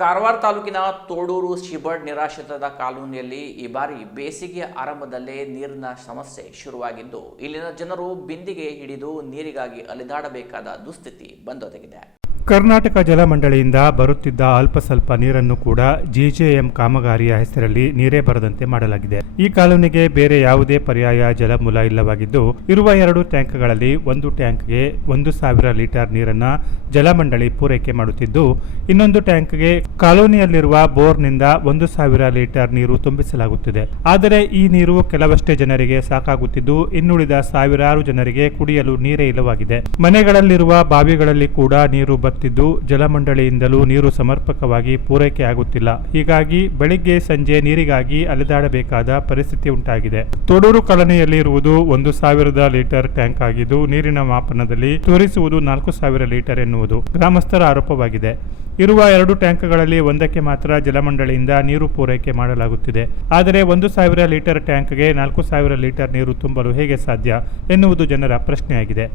ಕಾರವಾರ ತಾಲೂಕಿನ ತೋಡೂರು ಶಿಬಡ್ ನಿರಾಶ್ರಿತರ ಕಾಲೋನಿಯಲ್ಲಿ ಈ ಬಾರಿ ಬೇಸಿಗೆಯ ಆರಂಭದಲ್ಲೇ ನೀರಿನ ಸಮಸ್ಯೆ ಶುರುವಾಗಿದ್ದು ಇಲ್ಲಿನ ಜನರು ಬಿಂದಿಗೆ ಹಿಡಿದು ನೀರಿಗಾಗಿ ಅಲೆದಾಡಬೇಕಾದ ದುಸ್ಥಿತಿ ಬಂದೊದಗಿದೆ. ಕರ್ನಾಟಕ ಜಲಮಂಡಳಿಯಿಂದ ಬರುತ್ತಿದ್ದ ಅಲ್ಪ ಸ್ವಲ್ಪ ನೀರನ್ನು ಕೂಡ ಜಿಜೆಎಂ ಕಾಮಗಾರಿಯ ಹೆಸರಲ್ಲಿ ನೀರೇ ಬರದಂತೆ ಮಾಡಲಾಗಿದೆ. ಈ ಕಾಲೋನಿಗೆ ಬೇರೆ ಯಾವುದೇ ಪರ್ಯಾಯ ಜಲಮೂಲ ಇಲ್ಲವಾಗಿದ್ದು ಇರುವ 2 ಟ್ಯಾಂಕ್ಗಳಲ್ಲಿ ಒಂದು ಟ್ಯಾಂಕ್ಗೆ 1,000 ಲೀಟರ್ ನೀರನ್ನ ಜಲಮಂಡಳಿ ಪೂರೈಕೆ ಮಾಡುತ್ತಿದ್ದು ಇನ್ನೊಂದು ಟ್ಯಾಂಕ್ಗೆ ಕಾಲೋನಿಯಲ್ಲಿರುವ ಬೋರ್ನಿಂದ 1,000 ಲೀಟರ್ ನೀರು ತುಂಬಿಸಲಾಗುತ್ತಿದೆ. ಆದರೆ ಈ ನೀರು ಕೆಲವಷ್ಟೇ ಜನರಿಗೆ ಸಾಕಾಗುತ್ತಿದ್ದು ಇನ್ನುಳಿದ ಸಾವಿರಾರು ಜನರಿಗೆ ಕುಡಿಯಲು ನೀರೇ ಇಲ್ಲವಾಗಿದೆ. ಮನೆಗಳಲ್ಲಿರುವ ಬಾವಿಗಳಲ್ಲಿ ಕೂಡ ನೀರು ಜಲಮಂಡಳಿಯಿಂದಲೂ ನೀರು ಸಮರ್ಪಕವಾಗಿ ಪೂರೈಕೆ ಆಗುತ್ತಿಲ್ಲ. ಹೀಗಾಗಿ ಬೆಳಿಗ್ಗೆ ಸಂಜೆ ನೀರಿಗಾಗಿ ಅಲೆದಾಡಬೇಕಾದ ಪರಿಸ್ಥಿತಿ ಉಂಟಾಗಿದೆ. ತೋಡೂರು ಕಾಲೋನಿಯಲ್ಲಿ ಇರುವುದು 1,000 ಲೀಟರ್ ಟ್ಯಾಂಕ್ ಆಗಿದ್ದು ನೀರಿನ ಮಾಪನದಲ್ಲಿ ತೋರಿಸುವುದು 4,000 ಲೀಟರ್ ಎನ್ನುವುದು ಗ್ರಾಮಸ್ಥರ ಆರೋಪವಾಗಿದೆ. ಇರುವ 2 ಟ್ಯಾಂಕ್ಗಳಲ್ಲಿ ಒಂದಕ್ಕೆ ಮಾತ್ರ ಜಲಮಂಡಳಿಯಿಂದ ನೀರು ಪೂರೈಕೆ ಮಾಡಲಾಗುತ್ತಿದೆ. ಆದರೆ 1,000 ಲೀಟರ್ ಟ್ಯಾಂಕ್ಗೆ 4,000 ಲೀಟರ್ ನೀರು ತುಂಬಲು ಹೇಗೆ ಸಾಧ್ಯ ಎನ್ನುವುದು ಜನರ ಪ್ರಶ್ನೆಯಾಗಿದೆ.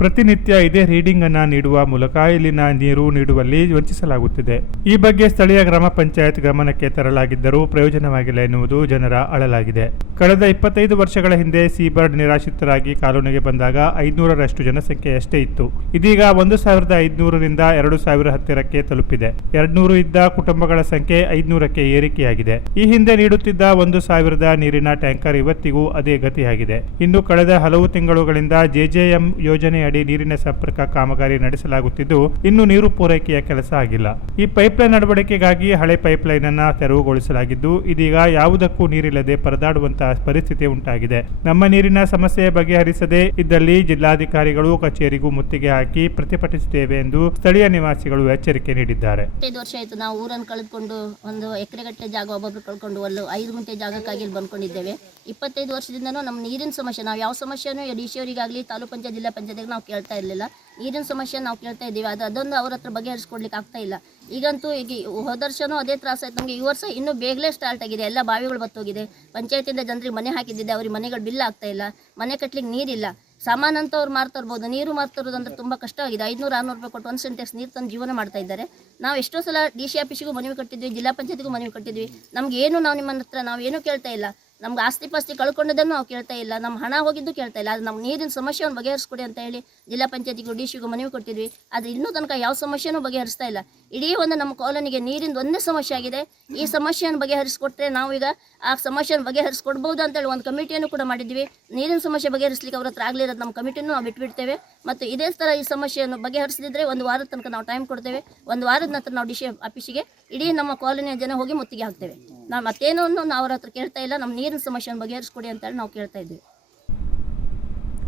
ಪ್ರತಿನಿತ್ಯ ಇದೇ ರೀಡಿಂಗ್ ಅನ್ನ ನೀಡುವ ಮೂಲಕ ಇಲ್ಲಿನ ನೀರು ನೀಡುವಲ್ಲಿ ವಂಚಿಸಲಾಗುತ್ತಿದೆ. ಈ ಬಗ್ಗೆ ಸ್ಥಳೀಯ ಗ್ರಾಮ ಪಂಚಾಯತ್ ಗಮನಕ್ಕೆ ತರಲಾಗಿದ್ದರೂ ಪ್ರಯೋಜನವಾಗಿಲ್ಲ ಎನ್ನುವುದು ಜನರ ಅಳಲಾಗಿದೆ. ಕಳೆದ 25 ವರ್ಷಗಳ ಹಿಂದೆ ಸೀಬರ್ಡ್ ನಿರಾಶ್ರಿತರಾಗಿ ಕಾಲೋನಿಗೆ ಬಂದಾಗ 500ರಷ್ಟು ಜನಸಂಖ್ಯೆಯಷ್ಟೇ ಇತ್ತು. ಇದೀಗ 1,500ರಿಂದ 2,000 ಹತ್ತಿರಕ್ಕೆ ತಲುಪಿದೆ. 200 ಇದ್ದ ಕುಟುಂಬಗಳ ಸಂಖ್ಯೆ 500ಕ್ಕೆ ಏರಿಕೆಯಾಗಿದೆ. ಈ ಹಿಂದೆ ನೀಡುತ್ತಿದ್ದ 1,000 ನೀರಿನ ಟ್ಯಾಂಕರ್ ಇವತ್ತಿಗೂ ಅದೇ ಗತಿಯಾಗಿದೆ. ಇನ್ನು ಕಳೆದ ಹಲವು ತಿಂಗಳುಗಳಿಂದ ಜೆಜೆಎಂ ಯೋಜನೆಯಡಿ ನೀರಿನ ಸಂಪರ್ಕ ಕಾಮಗಾರಿ ನಡೆಸಲಾಗುತ್ತಿದ್ದು ಇನ್ನು ನೀರು ಪೂರೈಕೆಯ ಕೆಲಸ ಆಗಿಲ್ಲ. ಈ ಪೈಪ್ಲೈನ್ ಅಳವಡಿಕೆಗಾಗಿ ಹಳೆ ಪೈಪ್ಲೈನ್ ಅನ್ನ ತೆರವುಗೊಳಿಸಲಾಗಿದ್ದು ಇದೀಗ ಯಾವುದಕ್ಕೂ ನೀರಿಲ್ಲದೆ ಪರದಾಡುವಂತಹ ಪರಿಸ್ಥಿತಿ ಉಂಟಾಗಿದೆ. ನಮ್ಮ ನೀರಿನ ಸಮಸ್ಯೆ ಬಗೆಹರಿಸದೇ ಇದ್ದಲ್ಲಿ ಜಿಲ್ಲಾಧಿಕಾರಿಗಳು ಕಚೇರಿಗೂ ಮುತ್ತಿಗೆ ಹಾಕಿ ಪ್ರತಿಭಟಿಸುತ್ತೇವೆ ಎಂದು ಸ್ಥಳೀಯ ನಿವಾಸಿಗಳು ಎಚ್ಚರಿಕೆ ನೀಡಿದ್ದಾರೆ. 5 ವರ್ಷ ಆಯಿತು ನಾವು ಊರನ್ನು ಕಳೆದುಕೊಂಡು ಒಂದು ಎಕರೆಗಟ್ಟಲೆ ಜಾಗ ಒಬ್ಬೊಬ್ರು ಕಳ್ಕೊಂಡು 5 ಗುಂಟೆ ಜಾಗಕ್ಕಾಗಿ ಇಲ್ಲಿ ಬಂದ್ಕೊಂಡಿದ್ದೇವೆ. 25 ವರ್ಷದಿಂದನೂ ನಮ್ಮ ನೀರಿನ ಸಮಸ್ಯೆ ನಾವು ಯಾವ ಸಮಸ್ಯೆನೂ ಡಿಸಿಯವರಿಗಾಗಲಿ ತಾಲೂಕು ಪಂಚಾಯತ್ ಜಿಲ್ಲಾ ಪಂಚಾಯತ್ಗೆ ನಾವು ಕೇಳ್ತಾ ಇರಲಿಲ್ಲ. ನೀರಿನ ಸಮಸ್ಯೆ ನಾವು ಕೇಳ್ತಾ ಇದ್ದೀವಿ. ಅದೊಂದು ಅವ್ರ ಹತ್ರ ಬಗೆಹರಿಸ್ಕೊಡ್ಲಿಕ್ಕೆ ಆಗ್ತಾ ಇಲ್ಲ. ಈಗಂತೂ ಈಗ ಹೋದ ವರ್ಷನೂ ಅದೇ ತ್ರಾಸ ಆಯ್ತು ನಮಗೆ. ಈ ವರ್ಷ ಇನ್ನೂ ಬೇಗಲೇ ಸ್ಟಾರ್ಟ್ ಆಗಿದೆ. ಎಲ್ಲ ಬಾವಿಗಳು ಬತ್ತೋಗಿದೆ. ಪಂಚಾಯತಿಂದ ಜನರಿಗೆ ಮನೆ ಹಾಕಿದ್ದಿದೆ, ಅವ್ರಿಗೆ ಮನೆಗಳು ಬಿಲ್ ಆಗ್ತಾ ಇಲ್ಲ, ಮನೆ ಕಟ್ಟಲಿಕ್ಕೆ ನೀರಿಲ್ಲ. ಸಾಮಾನಂತೂ ಅವ್ರು ಮಾರ್ತಿರ್ಬೋದು, ನೀರು ಮಾರ್ತಿರೋದಂದ್ರೆ ತುಂಬ ಕಷ್ಟವಾಗಿದೆ. 500-600 ರೂಪಾಯಿ ಕೊಟ್ಟು 1 ಸಿಂಟೆಕ್ಸ್ ನೀರು ತಂದು ಜೀವನ ಮಾಡ್ತಾ ಇದ್ದಾರೆ. ನಾವು ಎಷ್ಟೋ ಸಲ DC ಆಫೀಸಿಗೂ ಮನವಿ ಕಟ್ಟಿದ್ವಿ, ಜಿಲ್ಲಾ ಪಂಚಾಯತಿಗೂ ಮನವಿ ಕಟ್ಟಿದ್ವಿ. ನಮಗೇನು ನಾವು ನಿಮ್ಮ ಹತ್ರ ನಾವು ಏನೂ ಕೇಳ್ತಾ ಇಲ್ಲ. ನಮ್ಗೆ ಆಸ್ತಿ ಪಾಸ್ತಿ ಕಳ್ಕೊಂಡದನ್ನು ನಾವು ಕೇಳ್ತಾ ಇಲ್ಲ, ನಮ್ಮ ಹಣ ಹೋಗಿದ್ದು ಕೇಳ್ತಾ ಇಲ್ಲ. ಅದು ನಮ್ಮ ನೀರಿನ ಸಮಸ್ಯೆಯನ್ನು ಬಗೆಹರಿಸ್ಕೊಡಿ ಅಂತ ಹೇಳಿ ಜಿಲ್ಲಾ ಪಂಚಾಯತಿಗೂ DCಗೂ ಮನವಿ ಕೊಟ್ಟಿದ್ವಿ. ಆದರೆ ಇನ್ನೂ ತನಕ ಯಾವ ಸಮಸ್ಯೆನೂ ಬಗೆಹರಿಸ್ತಾ ಇಲ್ಲ. ಇಡೀ ಒಂದು ನಮ್ಮ ಕಾಲೋನಿಗೆ ನೀರಿಂದ ಒಂದೇ ಸಮಸ್ಯೆ ಆಗಿದೆ. ಈ ಸಮಸ್ಯೆಯನ್ನು ಬಗೆಹರಿಸ್ಕೊಟ್ರೆ ನಾವೀಗ ಆ ಸಮಸ್ಯೆಯನ್ನು ಬಗೆಹರಿಸ್ಕೊಡ್ಬೋದು ಅಂತೇಳಿ ಒಂದು ಕಮಿಟಿಯನ್ನು ಕೂಡ ಮಾಡಿದ್ವಿ. ನೀರಿನ ಸಮಸ್ಯೆ ಬಗೆಹರಿಸ್ಲಿಕ್ಕೆ ಅವ್ರ ಹತ್ರ ಆಗಲಿರೋದು ನಮ್ಮ ಕಮಿಟಿನೂ ನಾವು ಬಿಟ್ಬಿಡ್ತೇವೆ. ಮತ್ತು ಇದೇ ಥರ ಈ ಸಮಸ್ಯೆಯನ್ನು ಬಗೆಹರಿಸದಿದ್ದರೆ 1 ವಾರದ ತನಕ ನಾವು ಟೈಮ್ ಕೊಡ್ತೇವೆ. 1 ವಾರದ ನಂತರ ನಾವು DC ಆಫೀಸಿಗೆ ಇಡೀ ನಮ್ಮ ಕಾಲೋನಿಯ ಜನ ಹೋಗಿ ಮುತ್ತಿಗೆ ಹಾಕ್ತೇವೆ. ನಾವು ಮತ್ತೇನೋ ನಾವು ಅವ್ರ ಹತ್ರ ಕೇಳ್ತಾ ಇಲ್ಲ, ನಮ್ಮ ನೀರಿನ ಸಮಸ್ಯೆಯನ್ನು ಬಗೆಹರಿಸ್ಕೊಡಿ ಅಂತೇಳಿ ನಾವು ಕೇಳ್ತಾ ಇದ್ದೀವಿ.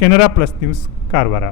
Canara plus news Karwar.